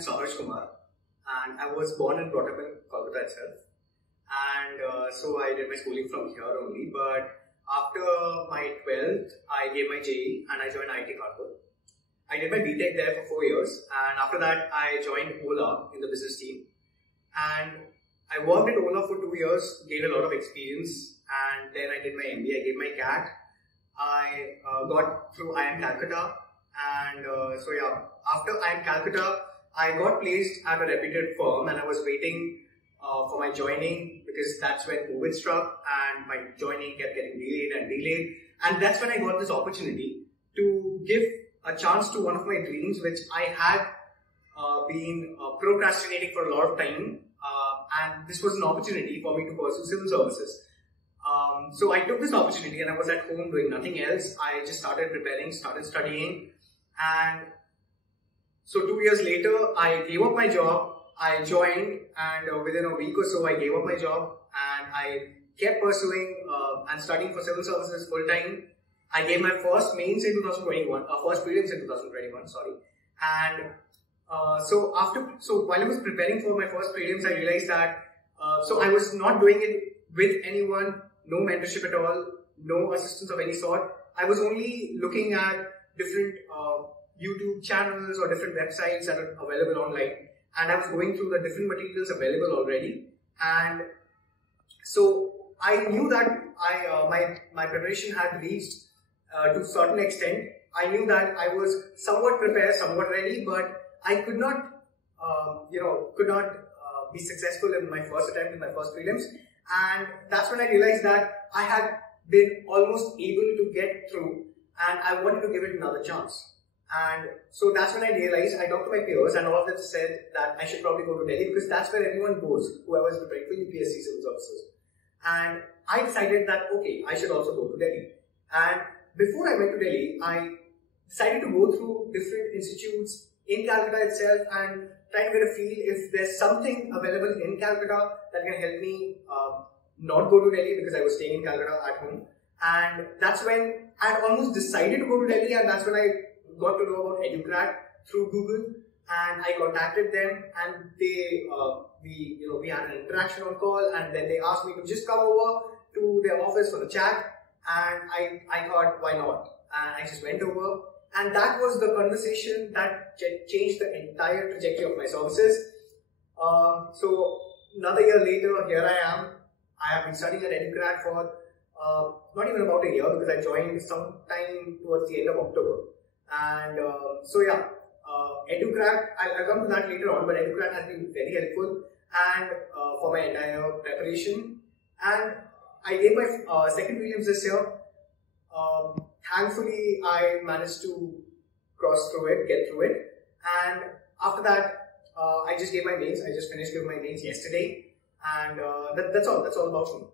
Sahars Kumar, and I was born and brought up in Kolkata itself. And so I did my schooling from here only. But after my 12th, I gave my JEE and I joined IIT Kanpur. I did my BTech there for 4 years, and after that I joined Ola in the business team. And I worked at Ola for 2 years, gained a lot of experience, and then I did my MBA, I gave my CAT. I got through IIM Calcutta, and so yeah, after IIM Calcutta, I got placed at a reputed firm, and I was waiting for my joining because that's when COVID struck and my joining kept getting delayed and delayed. And that's when I got this opportunity to give a chance to one of my dreams, which I had been procrastinating for a lot of time. And this was an opportunity for me to pursue civil services. So I took this opportunity and I was at home doing nothing else. I just started preparing, started studying. And so 2 years later, I gave up my job. I joined, and within a week or so, I gave up my job and I kept pursuing and studying for civil services full time. I gave my first mains in 2021, first prelims in 2021, sorry. And so while I was preparing for my first prelims, I realized that so I was not doing it with anyone, no mentorship at all, no assistance of any sort. I was only looking at different YouTube channels or different websites that are available online, and I was going through the different materials available already. And so I knew that my preparation had reached to a certain extent. I knew that I was somewhat prepared, somewhat ready, but I could not be successful in my first attempt, in my first prelims. And that's when I realized that I had been almost able to get through, and I wanted to give it another chance. And so that's when I realized, I talked to my peers and all of them said that I should probably go to Delhi because that's where everyone goes, whoever is preparing for UPSC civil services. And I decided that, okay, I should also go to Delhi. And before I went to Delhi, I decided to go through different institutes in Calcutta itself and try to get a feel if there's something available in Calcutta that can help me not go to Delhi because I was staying in Calcutta at home. And that's when I had almost decided to go to Delhi, and that's when I got to know about Educrat through Google, and I contacted them, and they we had an interaction on call, and then they asked me to just come over to their office for a chat, and I thought, why not? And I just went over, and that was the conversation that changed the entire trajectory of my services. So another year later, here I am. I have been studying at Educrat for not even about a year because I joined sometime towards the end of October. And so yeah, Educrat, I'll come to that later on, but Educrat has been very helpful and for my entire preparation. And I gave my second prelims this year. Thankfully, I managed to cross through it, get through it. And after that, I just gave my mains. I just finished giving my mains yesterday. And that's all about me.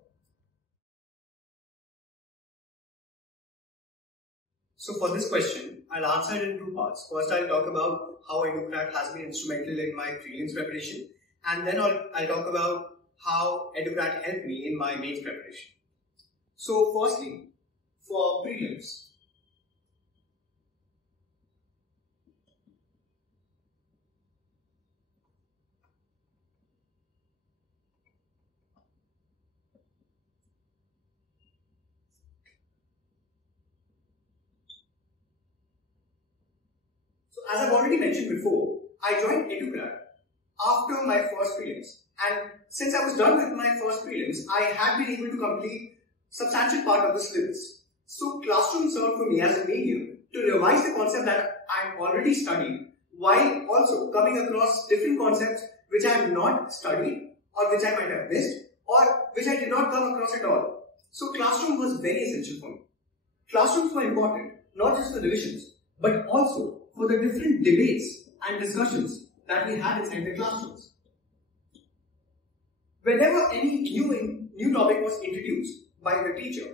So for this question, I'll answer it in two parts. First, I'll talk about how Educrat has been instrumental in my prelims preparation, and then I'll talk about how Educrat helped me in my mains preparation. So firstly, for prelims, as I've already mentioned before, I joined Educrat after my first prelims, and since I was done with my first prelims, I had been able to complete substantial part of the syllabus. So classroom served for me as a medium to revise the concept that I've already studied, while also coming across different concepts which I have not studied, or which I might have missed, or which I did not come across at all. So classroom was very essential for me. Classrooms were important, not just for revisions, but also for the different debates and discussions that we had inside the classrooms. Whenever any new topic was introduced by the teacher,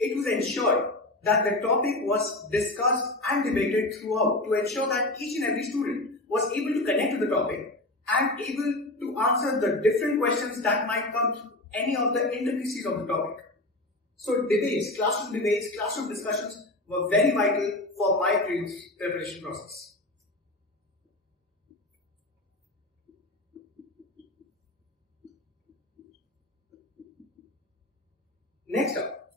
it was ensured that the topic was discussed and debated throughout to ensure that each and every student was able to connect to the topic and able to answer the different questions that might come through any of the intricacies of the topic. So debates, classroom discussions were very vital for my prelims preparation process. Next up,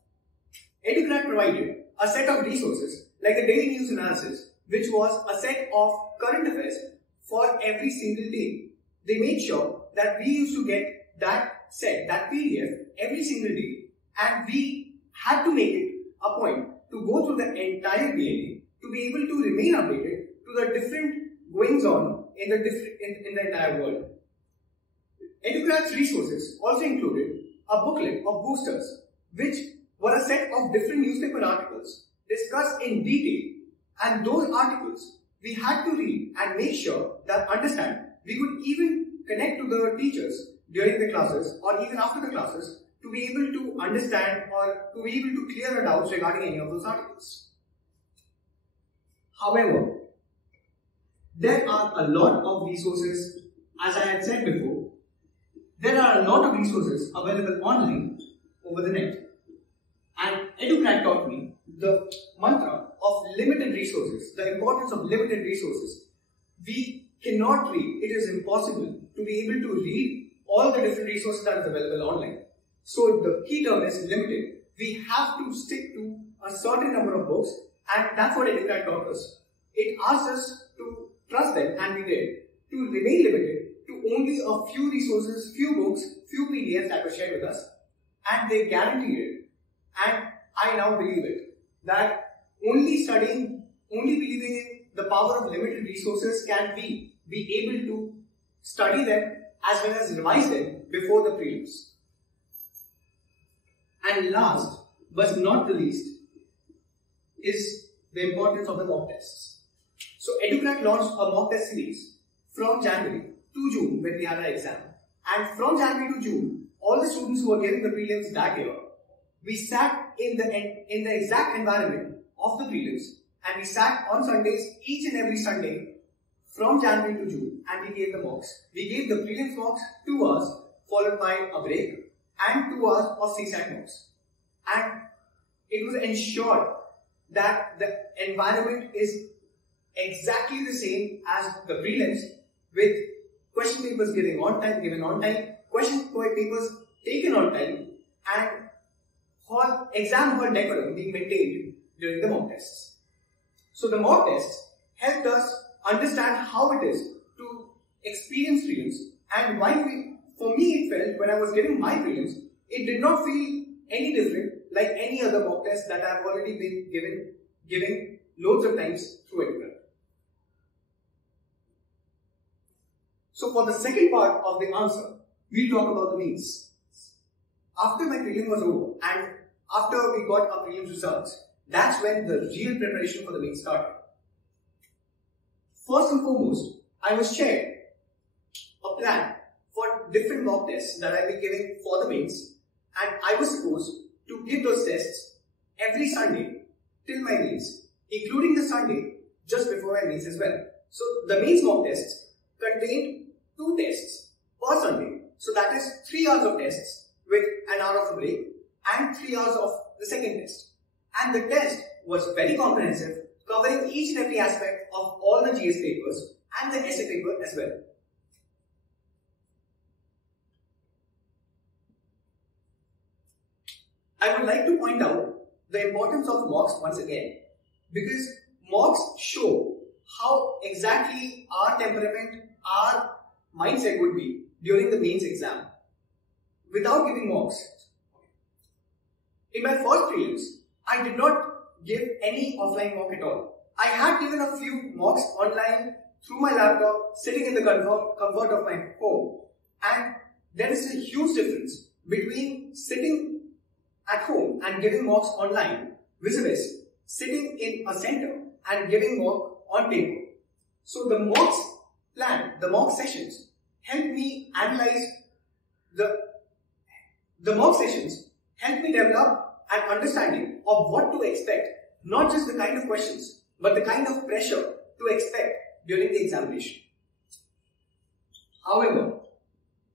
Educrat provided a set of resources like a daily news analysis, which was a set of current affairs for every single day. They made sure that we used to get that set, that PDF every single day, and we had to make it a point to go through the entire day to be able to remain updated to the different goings on in the entire world. Educrat's resources also included a booklet of boosters, which were a set of different newspaper articles discussed in detail, and those articles we had to read and make sure that understand. We could even connect to the teachers during the classes or even after the classes to be able to understand or to be able to clear our doubts regarding any of those articles. However, there are a lot of resources, as I had said before, there are a lot of resources available online over the net. And Educrat taught me the mantra of limited resources, the importance of limited resources. We cannot read, it is impossible to be able to read all the different resources that are available online. So the key term is limited. We have to stick to a certain number of books, and that's what Educrat taught us. It asked us to trust them, and we did, to remain limited to only a few resources, few books, few PDFs that were shared with us, and they guaranteed it. And I now believe it, that only studying, only believing in the power of limited resources can we be able to study them as well as revise them before the prelims. And last but not the least is the importance of the mock tests. So Educrat launched a mock test series from January to June when we had our exam. And from January to June, all the students who were giving the prelims that year, we sat in the exact environment of the prelims, and we sat on Sundays, each and every Sunday from January to June, and we gave the mocks. We gave the prelims mocks 2 hours, followed by a break and 2 hours of CSAT mocks. And it was ensured that the environment is exactly the same as the prelims, with question papers given on time, question papers taken on time, and exam hall decorum being maintained during the mock tests. So the mock tests helped us understand how it is to experience prelims, and for me it felt when I was giving my prelims, it did not feel any different like any other mock test that I have already been giving loads of times through Educrat. So for the second part of the answer, we'll talk about the mains. After my prelim was over and after we got our prelims results, that's when the real preparation for the mains started. First and foremost, I was shared a plan for different mock tests that I'll be giving for the mains, and I was supposed to give those tests every Sunday till my mains, including the Sunday just before my mains as well. So the mains mock tests contained 2 tests per Sunday. So that is 3 hours of tests with an hour of a break and 3 hours of the second test. And the test was very comprehensive, covering each and every aspect of all the GS papers and the essay paper as well. I would like to point out the importance of mocks once again, because mocks show how exactly our temperament, our mindset would be during the mains exam without giving mocks. In my first prelims, I did not give any offline mock at all. I had given a few mocks online through my laptop, sitting in the comfort of my home. And there is a huge difference between sitting at home and giving mocks online vis-a-vis sitting in a center and giving mock on paper. So the mocks plan, the mock sessions helped me analyze the mock sessions helped me develop an understanding of what to expect, not just the kind of questions, but the kind of pressure to expect during the examination. However,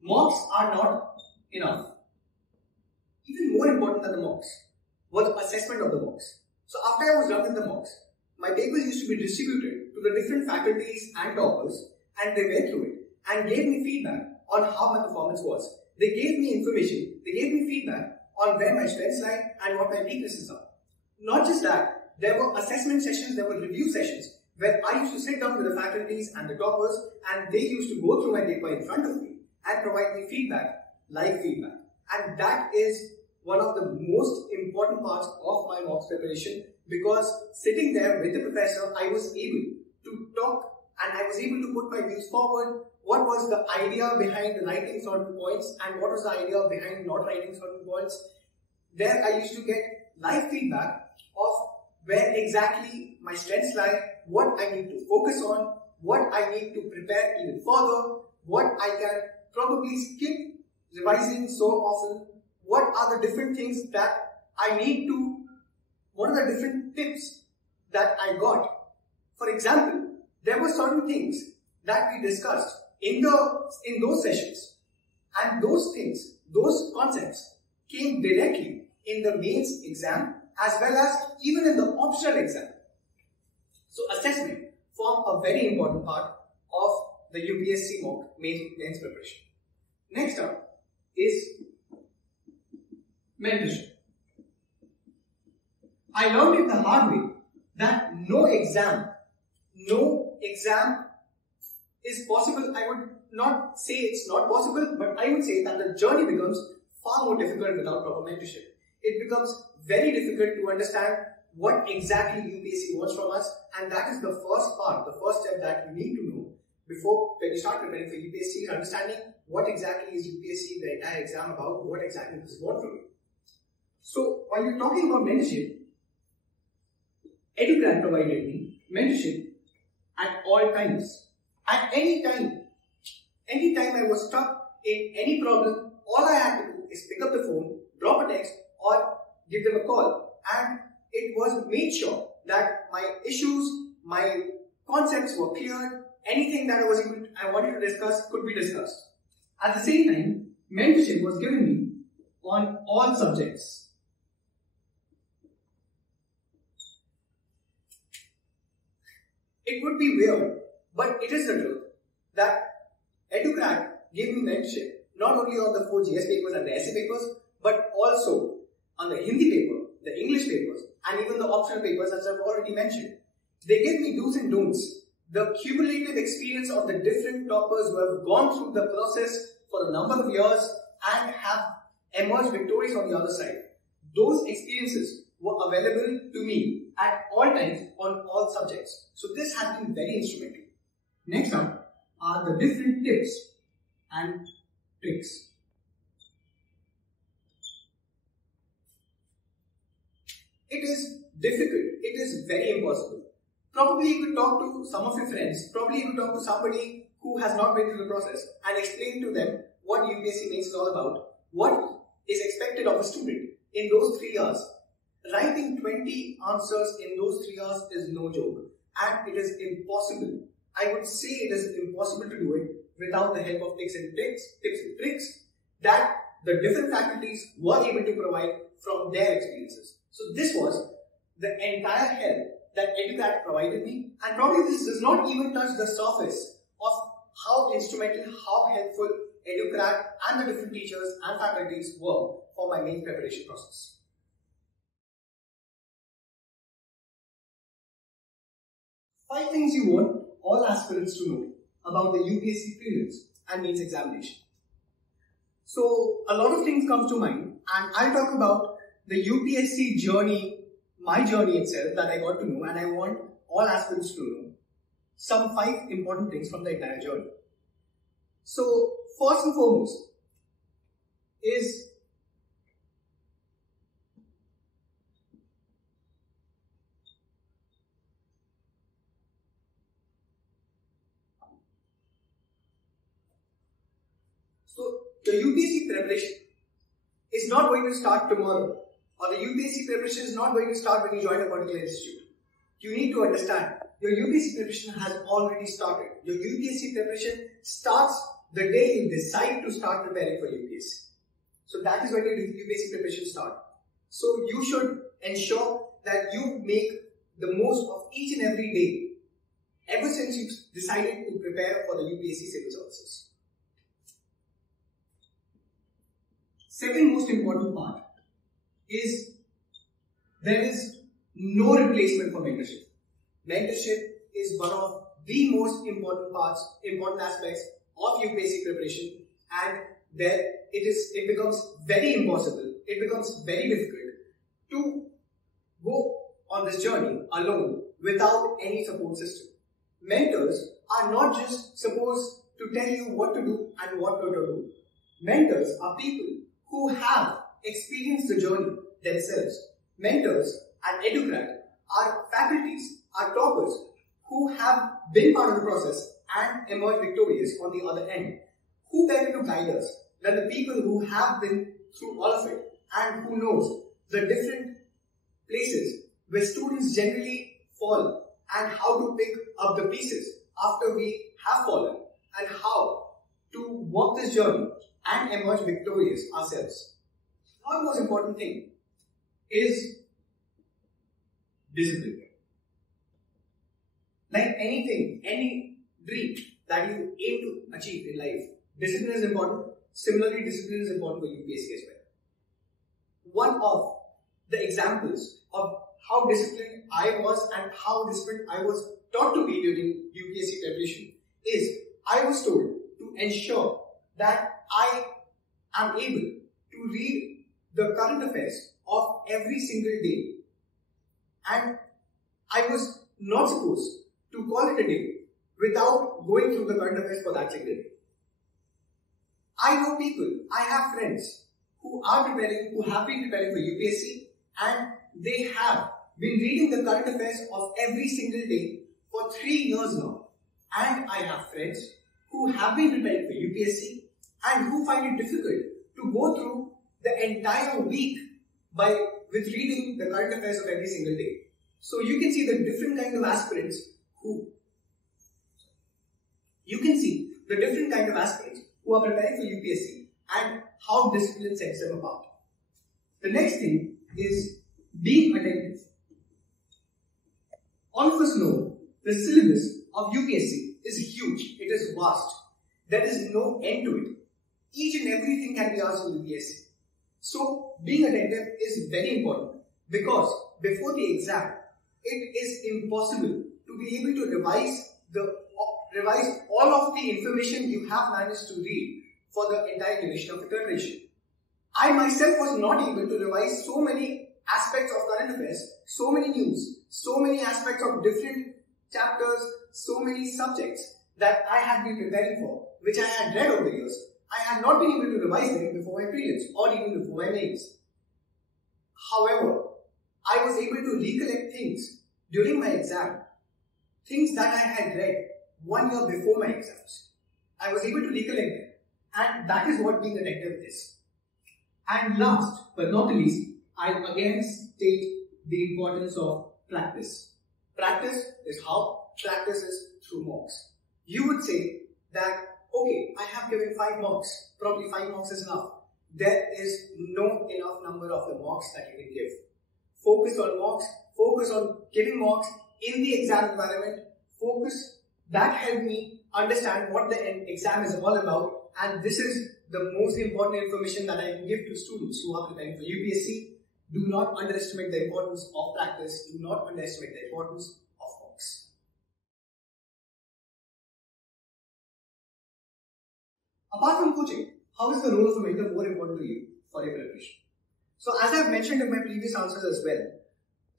mocks are not enough. Even more important than the mocks was assessment of the mocks. So after I was done with the mocks, my papers used to be distributed to the different faculties and toppers, and they went through it and gave me feedback on how my performance was. They gave me information, they gave me feedback on where my strengths lie and what my weaknesses are. Not just that, there were assessment sessions, there were review sessions where I used to sit down with the faculties and the toppers, and they used to go through my paper in front of me and provide me feedback, live feedback. And that is one of the most important parts of my mock preparation, because sitting there with the professor, I was able to talk and I was able to put my views forward. What was the idea behind writing certain points and what was the idea behind not writing certain points. There I used to get live feedback of where exactly my strengths lie, what I need to focus on, what I need to prepare even further, what I can probably skip revising so often, what are the different things that I need to, what are the different tips that I got. For example, there were certain things that we discussed in those sessions, and those things, those concepts came directly in the mains exam as well as even in the optional exam. So assessment form a very important part of the UPSC mock mains preparation. Next up is mentorship. I learned it the hard way that no exam is possible. I would not say it's not possible, but I would say that the journey becomes far more difficult without proper mentorship. It becomes very difficult to understand what exactly UPSC wants from us, and that is the first part, the first step that we need to know before when you start preparing for UPSC is understanding what exactly is UPSC, the entire exam about, what exactly does it want from you. So while you're talking about mentorship, Educrat provided me mentorship at all times. At any time I was stuck in any problem, all I had to do is pick up the phone, drop a text or give them a call, and it was made sure that my issues, my concepts were cleared, anything that I wanted to discuss could be discussed. At the same time, mentorship was given me on all subjects. It would be weird, but it is the truth that Educrat gave me mentorship not only on the 4 GS papers and the essay papers, but also on the Hindi paper, the English papers, and even the optional papers as I've already mentioned. They gave me do's and don'ts, the cumulative experience of the different toppers who have gone through the process for a number of years and have emerged victorious on the other side. Those experiences were available to me at all times on all subjects. So this has been very instrumental. Next up are the different tips and tricks. It is difficult. It is very impossible. Probably you could talk to some of your friends. Probably you could talk to somebody who has not been through the process and explain to them what UPSC Mains is all about, what is expected of a student in those 3 years. Writing 20 answers in those 3 years is no joke, and it is impossible. I would say it is impossible to do it without the help of tips and tricks that the different faculties were able to provide from their experiences. So this was the entire help that Educrat provided me, and probably this does not even touch the surface of how instrumental, how helpful Educrat and the different teachers and faculties were for my main preparation process. Five things you want all aspirants to know about the UPSC Prelims and Mains examination. So a lot of things come to mind, and I'll talk about the UPSC journey, my journey itself that I got to know, and I want all aspirants to know some 5 important things from the entire journey. So first and foremost is the UPSC preparation is not going to start tomorrow, or the UPSC preparation is not going to start when you join a particular institute. You need to understand your UPSC preparation has already started. Your UPSC preparation starts the day you decide to start preparing for UPSC. So that is when your UPSC preparation starts. So you should ensure that you make the most of each and every day ever since you decided to prepare for the UPSC civil services. Second most important part is there is no replacement for mentorship. Mentorship is one of the most important aspects of UPSC preparation, and it becomes very impossible, it becomes very difficult to go on this journey alone without any support system. Mentors are not just supposed to tell you what to do and what not to do. Mentors are people who have experienced the journey themselves. Mentors at Educrat are faculties, are toppers who have been part of the process and emerged victorious on the other end. Who better to guide us than the people who have been through all of it and who knows the different places where students generally fall and how to pick up the pieces after we have fallen and how to walk this journey and emerge victorious ourselves. Our most important thing is discipline. Like anything, any dream that you aim to achieve in life, discipline is important. Similarly, discipline is important for UPSC as well. One of the examples of how disciplined I was and how disciplined I was taught to be during UPSC preparation is I was told to ensure that I am able to read the current affairs of every single day, and I was not supposed to call it a day without going through the current affairs for that single day. I know people, I have friends who have been preparing for UPSC, and they have been reading the current affairs of every single day for 3 years now. And I have friends who have been preparing for UPSC and who find it difficult to go through the entire week with reading the current affairs of every single day. So you can see the different kind of aspirants who are preparing for UPSC and how discipline sets them apart. The next thing is being attentive. All of us know the syllabus of UPSC is huge, it is vast. There is no end to it. Each and everything can be asked in UPSC. So being attentive is very important because before the exam, it is impossible to be able to revise all of the information you have managed to read for the entire duration of the preparation. I myself was not able to revise so many aspects of current affairs, so many news, so many aspects of different chapters, so many subjects that I had been preparing for, which I had read over the years. I had not been able to revise them before my prelims or even before my mains. However, I was able to recollect things during my exam, things that I had read 1 year before my exams. I was able to recollect them, and that is what being attentive is. And last but not the least, I again state the importance of practice. Practice is how? Practice is through mocks. You would say that, okay, I have given 5 mocks, probably 5 mocks is enough. There is no enough number of the mocks that you can give. Focus on mocks, focus on giving mocks in the exam environment, focus. That helped me understand what the exam is all about, and this is the most important information that I can give to students who are preparing for UPSC. Do not underestimate the importance of practice, do not underestimate the importance of mocks. Apart from coaching, how is the role of a mentor more important to you for your preparation? So as I've mentioned in my previous answers as well,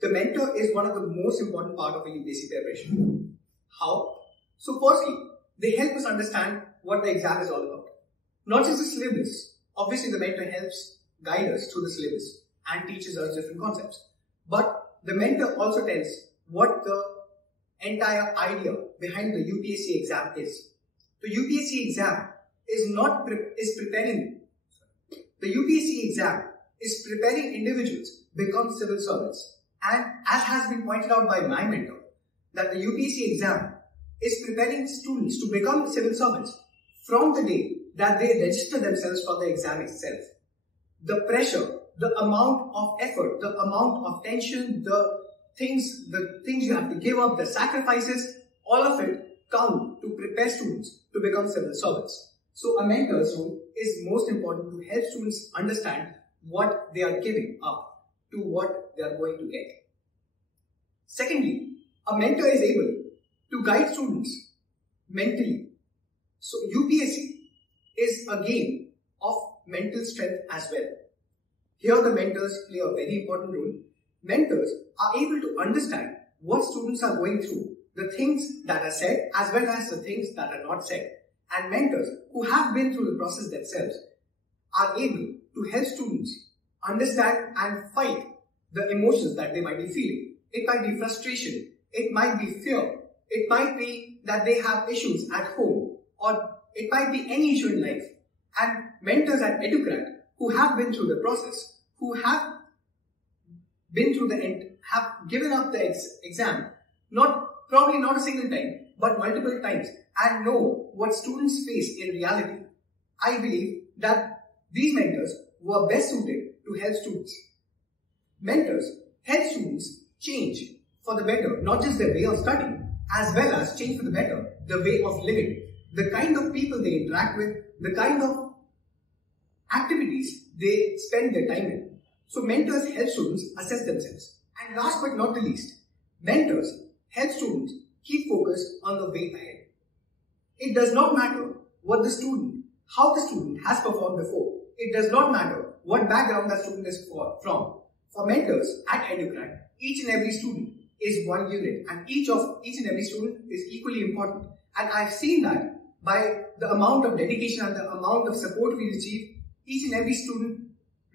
the mentor is one of the most important part of a UPSC preparation. How? So firstly, they help us understand what the exam is all about. Not just the syllabus. Obviously the mentor helps guide us through the syllabus and teaches us different concepts. But the mentor also tells what the entire idea behind the UPSC exam is. The UPSC exam is preparing individuals become civil servants. And as has been pointed out by my mentor, that the UPSC exam is preparing students to become civil servants from the day that they register themselves for the exam itself. The pressure, the amount of effort, the amount of tension, the things you have to give up, the sacrifices, all of it come to prepare students to become civil servants. So a mentor's role is most important to help students understand what they are giving up, to what they are going to get. Secondly, a mentor is able to guide students mentally. So UPSC is a game of mental strength as well. Here the mentors play a very important role. Mentors are able to understand what students are going through, the things that are said as well as the things that are not said. And mentors who have been through the process themselves are able to help students understand and fight the emotions that they might be feeling. It might be frustration, it might be fear, it might be that they have issues at home, or it might be any issue in life. And mentors at Educrat who have been through the process, who have been through the end, have given up the exam, probably not a single time, but multiple times, and know what students face in reality. I believe that these mentors were best suited to help students. Mentors help students change for the better, not just their way of studying, as well as change for the better, the way of living, the kind of people they interact with, the kind of activities they spend their time in. So mentors help students assess themselves. And last but not the least, mentors help students keep focused on the way ahead. It does not matter how the student has performed before. It does not matter what background that student is from. For mentors at Educrat, each and every student is one unit, and each and every student is equally important. And I've seen that by the amount of dedication and the amount of support we receive. Each and every student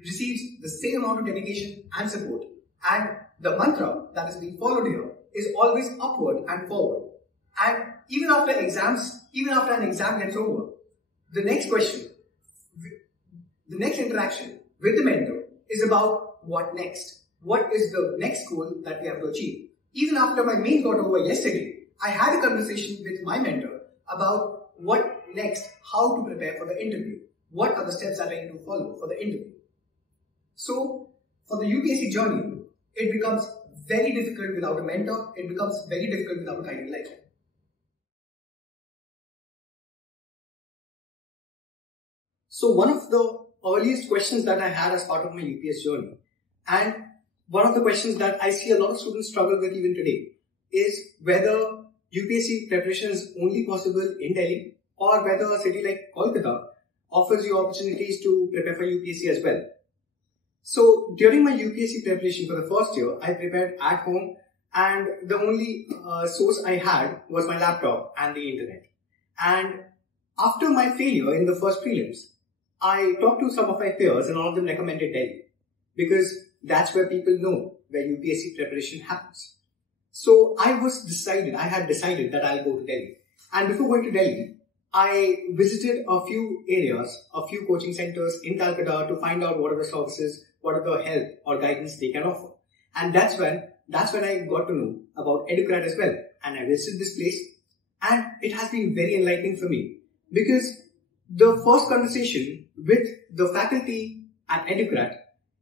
receives the same amount of dedication and support. And the mantra that is being followed here is always upward and forward. And even after an exam gets over, the next question, the next interaction with the mentor is about what next? What is the next goal that we have to achieve? Even after my main got over yesterday, I had a conversation with my mentor about what next, how to prepare for the interview. What are the steps that I need to follow for the interview? So, for the UPSC journey, it becomes very difficult without a mentor. It becomes very difficult without a guiding light. So, one of the earliest questions that I had as part of my UPSC journey, and one of the questions that I see a lot of students struggle with even today, is whether UPSC preparation is only possible in Delhi, or whether a city like Kolkata offers you opportunities to prepare for UPSC as well. So during my UPSC preparation for the first year, I prepared at home, and the only source I had was my laptop and the internet. And after my failure in the first prelims, I talked to some of my peers and all of them recommended Delhi, because that's where people know where UPSC preparation happens. So I had decided that I'll go to Delhi. And before going to Delhi, I visited a few areas, a few coaching centers in Calcutta to find out what are the services, what are the help or guidance they can offer. And that's when I got to know about Educrat as well. And I visited this place, and it has been very enlightening for me, because the first conversation with the faculty at Educrat,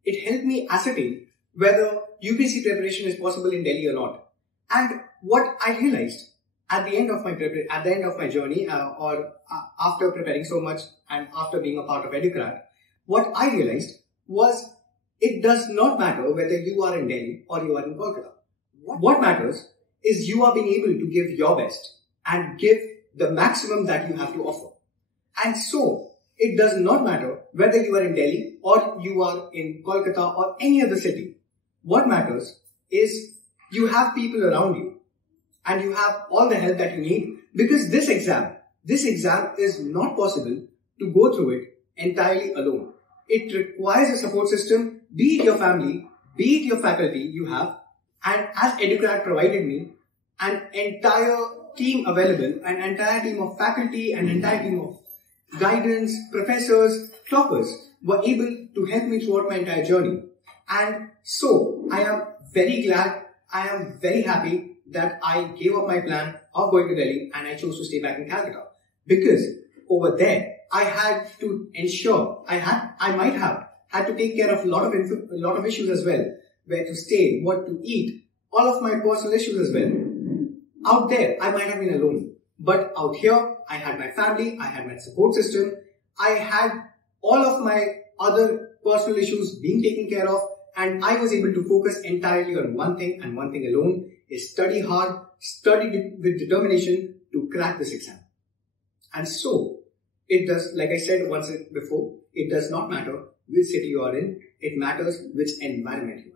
it helped me ascertain whether UPSC preparation is possible in Delhi or not. And what I realized at the end of my journey, after preparing so much and after being a part of Educrat, what I realized was it does not matter whether you are in Delhi or you are in Kolkata. What matters is you are being able to give your best and give the maximum that you have to offer. And so, it does not matter whether you are in Delhi or you are in Kolkata or any other city. What matters is you have people around you and you have all the help that you need, because this exam is not possible to go through it entirely alone. It requires a support system, be it your family, be it your faculty you have, and as Educrat provided me an entire team available, an entire team of faculty, an entire team of guidance, professors, toppers were able to help me throughout my entire journey. And so I am very glad, I am very happy that I gave up my plan of going to Delhi and I chose to stay back in Calcutta, because over there I had to ensure I might have had to take care of a lot of issues as well, where to stay, what to eat, all of my personal issues as well. Out there I might have been alone, but out here I had my family, I had my support system, I had all of my other personal issues being taken care of, And I was able to focus entirely on one thing and one thing alone, is study hard, study with determination to crack this exam. And so, it does, like I said once before, it does not matter which city you are in, it matters which environment you are in.